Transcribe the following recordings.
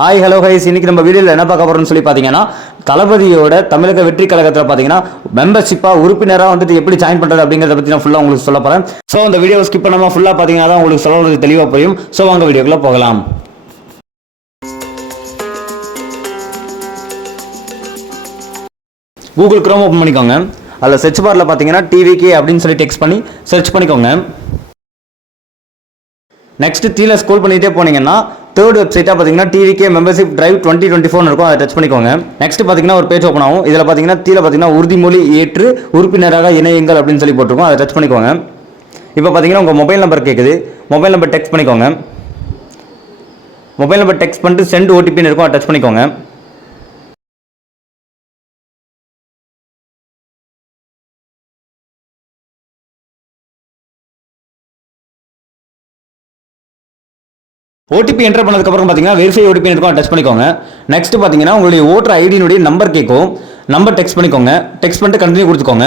Hi hello highs இன்னைக்கு நம்ம வீடியோவில் என்ன பார்க்க போறோம்னு சொல்லி பார்த்தீங்கன்னா தளபதியோட தமிழக வெற்றி கழகத்தில் பார்த்தீங்கன்னா மெம்பர்ஷிப்பாக உறுப்பினராக வந்துட்டு எப்படி ஜாயின் பண்ணுறது அப்படிங்கிறத பற்றி நான் ஃபுல்லாக உங்களுக்கு சொல்ல போகிறேன் ஸோ அந்த வீடியோ ஸ்கிப் பண்ணாமல் ஃபுல்லாக பார்த்தீங்கன்னா தான் உங்களுக்கு சொல்கிறது தெளிவாக புரியும். ஸோ வாங்க வீடியோக்குள்ளே போகலாம். கூகுள் க்ரோம் ஓப்பன் பண்ணிக்கோங்க. அதில் சர்ச் பாரில் பார்த்தீங்கன்னா டிவிகே அப்படின்னு சொல்லி டெக்ஸ்ட் பண்ணி சர்ச் பண்ணிக்கோங்க. நெக்ஸ்ட் கீழே ஸ்கோல் பண்ணிகிட்டே போனீங்கன்னா தேர்ட் வெப்சைட்டாக பார்த்தீங்கன்னா TVK membership drive twenty twenty four இருக்கும். அதை டச் பண்ணிக்கோங்க. நெக்ஸ்ட் பார்த்தீங்கன்னா ஒரு பேஜ் ஓப்பன் ஆகும். இதில் பார்த்தீங்கன்னா கீழே பார்த்தீங்கன்னா உறுதிமொழி ஏற்று உறுப்பினராக இணையுங்கள் அப்படின்னு சொல்லி போட்டிருக்கோம். அதை டச் பண்ணிக்கோங்க. இப்போ பார்த்தீங்கன்னா உங்கள் மொபைல் நம்பர் கேட்குது மொபைல் நம்பர் டெக்ஸ்ட் பண்ணிக்கோங்க. மொபைல் நம்பர் டெக்ஸ்ட் பண்ணிட்டு சென்ட் ஓடிபின்னு இருக்கும். அதை டச் பண்ணிக்கோங்க. ஓடிபி என்டர் பண்ணதுக்கப்புறம் பார்த்தீங்கன்னா வெரிஃபை ஓடிபி இருக்கும் டச் பண்ணிக்கோங்க. நெக்ஸ்ட் பார்த்தீங்கன்னா உங்களுடைய ஓட்டர் ஐடியினுடைய நம்பர் கேட்கும் நம்பர் டெக்ஸ்ட் பண்ணிக்கோங்க. டெக்ஸ்ட் பண்ணிட்டு கண்டினியூ கொடுத்துக்கோங்க.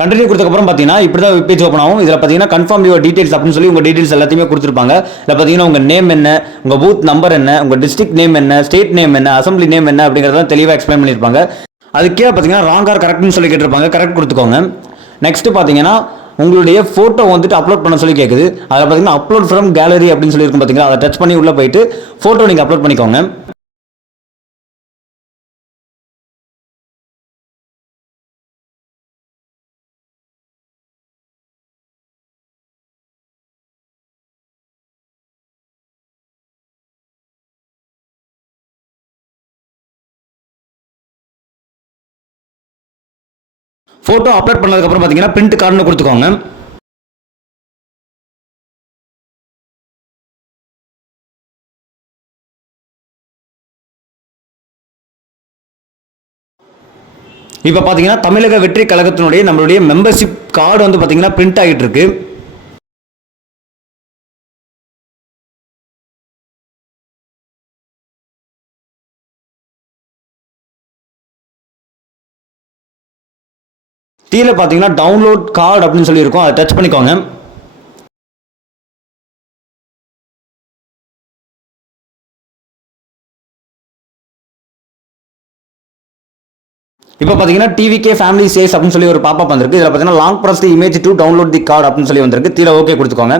கண்டினியூ கொடுத்தக்கப்புறம் பார்த்தீங்கன்னா இப்படி தான் பேஜ் ஓப்பன் ஆகும். இதில் பார்த்தீங்கன்னா கன்ஃபார்ம் யுவர் டீடைல்ஸ் அப்படின்னு சொல்லி உங்கள் டீடைல்ஸ் எல்லாத்தையுமே கொடுத்துருப்பாங்க. இதில் பார்த்தீங்கன்னா உங்கள் நேம் என்ன உங்கள் பூத் நம்பர் என்ன உங்கள் டிஸ்ட்ரிக்ட் நேம் என்ன ஸ்டேட் நேம் என்ன அசம்பிளி நேம் என்ன அப்படிங்கிறத தெளிவாக எக்ஸ்பிளைன் பண்ணியிருப்பாங்க. அதுக்கே பார்த்தீங்கன்னா ராங் ஆர் கரெக்ட்னு சொல்லி கேட்டிருப்பாங்க. கரெக்ட் கொடுத்துக்கோங்க. நெக்ஸ்ட் பார்த்தீங்கன்னா உங்களுடைய ஃபோட்டோ வந்துட்டு அப்லோட் பண்ண சொல்லி கேட்குது அதில் பார்த்தீங்கன்னா அப்லோட் ஃப்ரம் கேலரி அப்படின்னு சொல்லியிருக்கும் பார்த்தீங்களா? அதை டச் பண்ணி உள்ளே போயிட்டு ஃபோட்டோ நீங்கள் அப்லோட் பண்ணிக்கோங்க. ஃபோட்டோ அப்லோட் பண்ணதுக்கப்புறம் பார்த்தீங்கன்னா பிரிண்ட் கார்டுன்னு கொடுத்துக்கோங்க. இப்போ பார்த்தீங்கன்னா தமிழக வெற்றி கழகத்தினுடைய நம்மளுடைய மெம்பர்ஷிப் கார்டு வந்து பார்த்தீங்கன்னா பிரிண்ட் ஆகிட்டு இருக்கு. கீழே பார்த்தீங்கன்னா டவுன்லோட் கார்டு அப்படின்னு சொல்லி இருக்கும் அதை டச் பண்ணிக்கோங்க. இப்போ பார்த்தீங்கன்னா டிவிகே ஃபேமிலி சேஸ் அப்படின்னு சொல்லி ஒரு பாப்பா வந்திருக்கு. இதில் பார்த்தீங்கன்னா long press image to download the card அப்படின்னு சொல்லி வந்திருக்கு. கீழே ஓகே கொடுத்துக்கோங்க.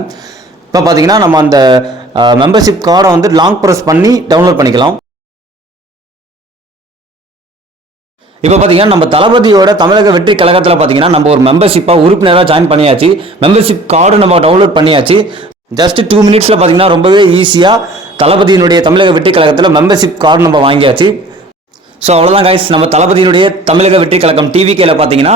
இப்போ பார்த்தீங்கன்னா நம்ம அந்த மெம்பர்ஷிப் கார்டை வந்து லாங் ப்ரெஸ் பண்ணி டவுன்லோட் பண்ணிக்கலாம். இப்போ பார்த்தீங்கன்னா நம்ம தளபதியோட தமிழக வெற்றி கழகத்தில் பார்த்தீங்கன்னா நம்ம ஒரு மெம்பர்ஷிப்பாக உறுப்பினராக ஜாயின் பண்ணியாச்சு. மெம்பர்ஷிப் கார்டு நம்ம டவுன்லோட் பண்ணியாச்சு. ஜஸ்ட் டூ மினிட்ஸில் பார்த்தீங்கன்னா ரொம்பவே ஈஸியாக தளபதியினுடைய தமிழக வெற்றி கழகத்தில் மெம்பர்ஷிப் கார்டு நம்ம வாங்கியாச்சு. ஸோ அவ்வளோதான் கைஸ் நம்ம தளபதியினுடைய தமிழக வெற்றி கழகம் டிவிகேல பார்த்தீங்கன்னா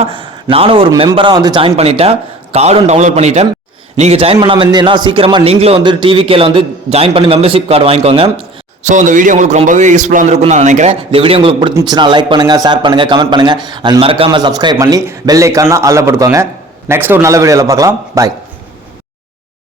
நானும் ஒரு மெம்பராக வந்து ஜாயின் பண்ணிட்டேன். கார்டும் டவுன்லோட் பண்ணிட்டேன். நீங்கள் ஜாயின் பண்ணாமல் இருந்தீங்கன்னா சீக்கிரமாக நீங்களும் வந்து டிவிகேல வந்து ஜாயின் பண்ணி மெம்பர்ஷிப் கார்டு வாங்கிக்கோங்க. ஸோ இந்த வீடியோ உங்களுக்கு ரொம்பவே யூஸ்ஃபுல்லாக இருந்திருக்கும்னு நான் நினைக்கிறேன். இந்த வீடியோ உங்களுக்கு பிடிச்சிருந்துச்சுன்னா லைக் பண்ணுங்கள் ஷேர் பண்ணுங்கள் கமெண்ட் பண்ணுங்கள் அண்ட் மறக்காமல் சப்ஸ்கிரைப் பண்ணி பெல் ஐக்கானா அல்ல போட்டுக்கோங்க. நெக்ஸ்ட் ஒரு நல்ல வீடியோவில் பார்க்கலாம். பாய்